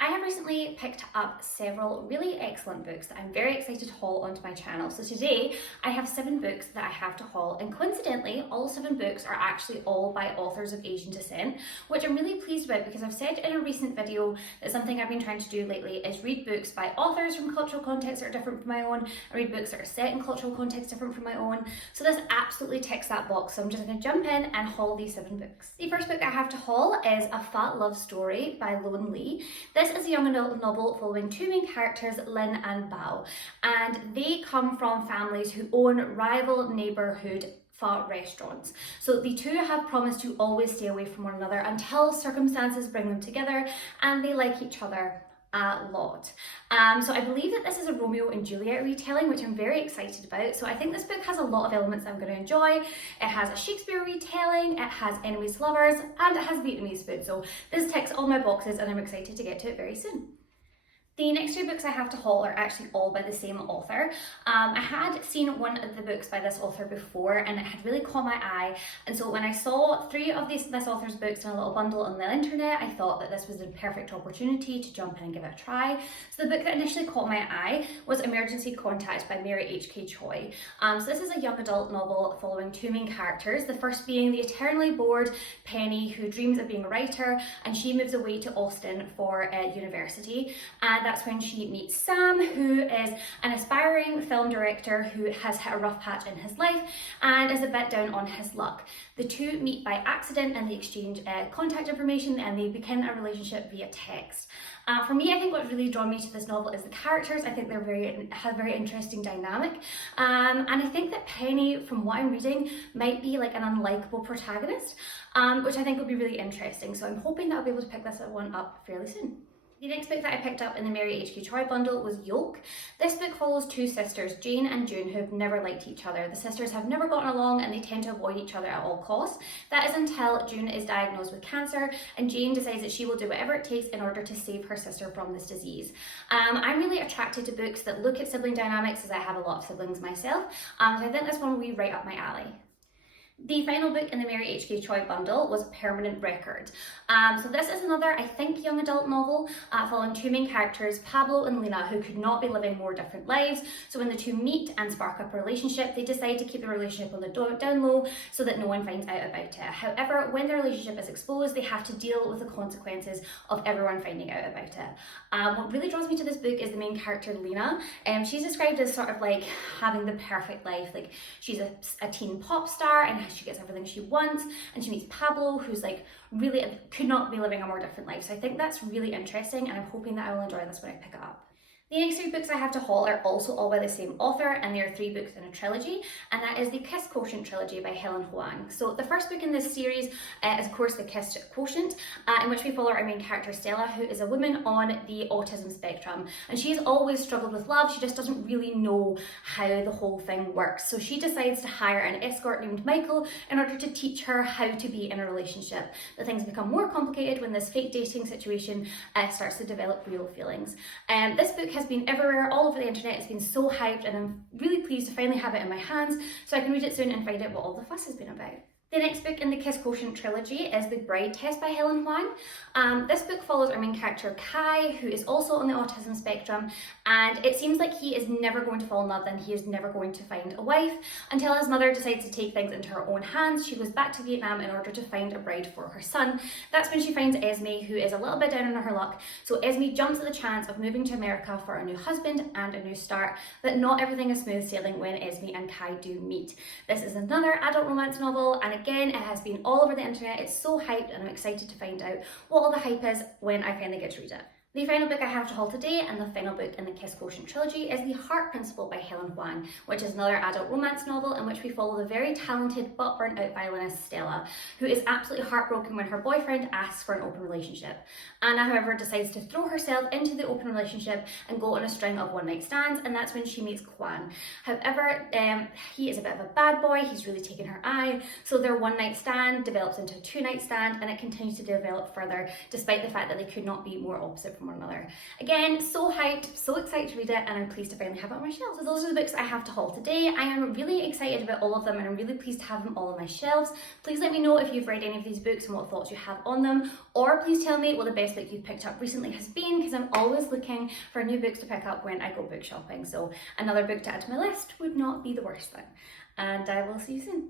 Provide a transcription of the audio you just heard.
I have recently picked up several really excellent books that I'm very excited to haul onto my channel. So today I have 7 books that I have to haul, and coincidentally all 7 books are actually all by authors of Asian descent, which I'm really pleased with because I've said in a recent video that something I've been trying to do lately is read books by authors from cultural contexts that are different from my own, and read books that are set in cultural contexts different from my own. So this absolutely ticks that box, so I'm just going to jump in and haul these 7 books. The first book I have to haul is A Fat Love Story by Lone Lee. This is a young adult novel following 2 main characters, Lin and Bao, and they come from families who own rival neighbourhood pho restaurants. So the two have promised to always stay away from one another until circumstances bring them together, and they like each other a lot. So I believe that this is a Romeo and Juliet retelling, which I'm very excited about. So I think this book has a lot of elements I'm going to enjoy. It has a Shakespeare retelling, it has enemies to lovers, and it has Vietnamese food. So this ticks all my boxes and I'm excited to get to it very soon. The next 2 books I have to haul are actually all by the same author. I had seen one of the books by this author before and it had really caught my eye, and so when I saw 3 of this author's books in a little bundle on the internet, I thought that this was the perfect opportunity to jump in and give it a try. So the book that initially caught my eye was Emergency Contact by Mary H.K. Choi. So this is a young adult novel following 2 main characters, the first being the eternally bored Penny, who dreams of being a writer, and she moves away to Austin for university. And that's when she meets Sam, who is an aspiring film director who has hit a rough patch in his life and is a bit down on his luck. The 2 meet by accident and they exchange contact information, and they begin a relationship via text. For me, I think what's really drawn me to this novel is the characters. I think they're have a very interesting dynamic, and I think that Penny, from what I'm reading, might be like an unlikable protagonist, which I think will be really interesting. So I'm hoping that I'll be able to pick this one up fairly soon. The next book that I picked up in the Mary H.K. Choi bundle was Yolk. This book follows 2 sisters, Jane and June, who have never liked each other. The sisters have never gotten along and they tend to avoid each other at all costs. That is until June is diagnosed with cancer and Jane decides that she will do whatever it takes in order to save her sister from this disease. I'm really attracted to books that look at sibling dynamics, as I have a lot of siblings myself, so I think this one will be right up my alley. The final book in the Mary H.K. Choi bundle was Permanent Record. So this is another, I think, young adult novel following 2 main characters, Pablo and Lena, who could not be living more different lives. So when the 2 meet and spark up a relationship, they decide to keep the relationship on the down low so that no one finds out about it. However, when the relationship is exposed, they have to deal with the consequences of everyone finding out about it. What really draws me to this book is the main character, Lena. She's described as sort of like having the perfect life. Like, she's a teen pop star and she gets everything she wants, and she meets Pablo, who's like really could not be living a more different life. So I think that's really interesting, and I'm hoping that I will enjoy this when I pick it up. The next 3 books I have to haul are also all by the same author, and there are 3 books in a trilogy, and that is the Kiss Quotient trilogy by Helen Huang. So the first book in this series is of course the Kiss Quotient, in which we follow our main character Stella, who is a woman on the autism spectrum, and she has always struggled with love. She just doesn't really know how the whole thing works. So she decides to hire an escort named Michael in order to teach her how to be in a relationship. But things become more complicated when this fake dating situation starts to develop real feelings. This book has been everywhere, all over the internet. It's been so hyped, and I'm really pleased to finally have it in my hands so I can read it soon and find out what all the fuss has been about. The next book in the Kiss Quotient trilogy is The Bride Test by Helen Huang. This book follows our main character Kai, who is also on the autism spectrum, and it seems like he is never going to fall in love and he is never going to find a wife until his mother decides to take things into her own hands. She goes back to Vietnam in order to find a bride for her son. That's when she finds Esme, who is a little bit down on her luck. So Esme jumps at the chance of moving to America for a new husband and a new start, but not everything is smooth sailing when Esme and Kai do meet. This is another adult romance novel, and again, it has been all over the internet. It's so hyped, and I'm excited to find out what all the hype is when I finally get to read it. The final book I have to haul today, and the final book in the Kiss Quotient trilogy, is The Heart Principle by Helen Huang, which is another adult romance novel in which we follow the very talented but burnt out violinist Stella, who is absolutely heartbroken when her boyfriend asks for an open relationship. Anna, however, decides to throw herself into the open relationship and go on a string of one-night stands, and that's when she meets Kwan. However, he is a bit of a bad boy. He's really taken her eye, so their one-night stand develops into a 2-night stand, and it continues to develop further despite the fact that they could not be more opposite from one another. Again, so hyped, so excited to read it, and I'm pleased to finally have it on my shelves. So those are the books I have to haul today. I am really excited about all of them, and I'm really pleased to have them all on my shelves. Please let me know if you've read any of these books and what thoughts you have on them, or please tell me what the best book you've picked up recently has been, because I'm always looking for new books to pick up when I go book shopping. So another book to add to my list would not be the worst thing. And I will see you soon.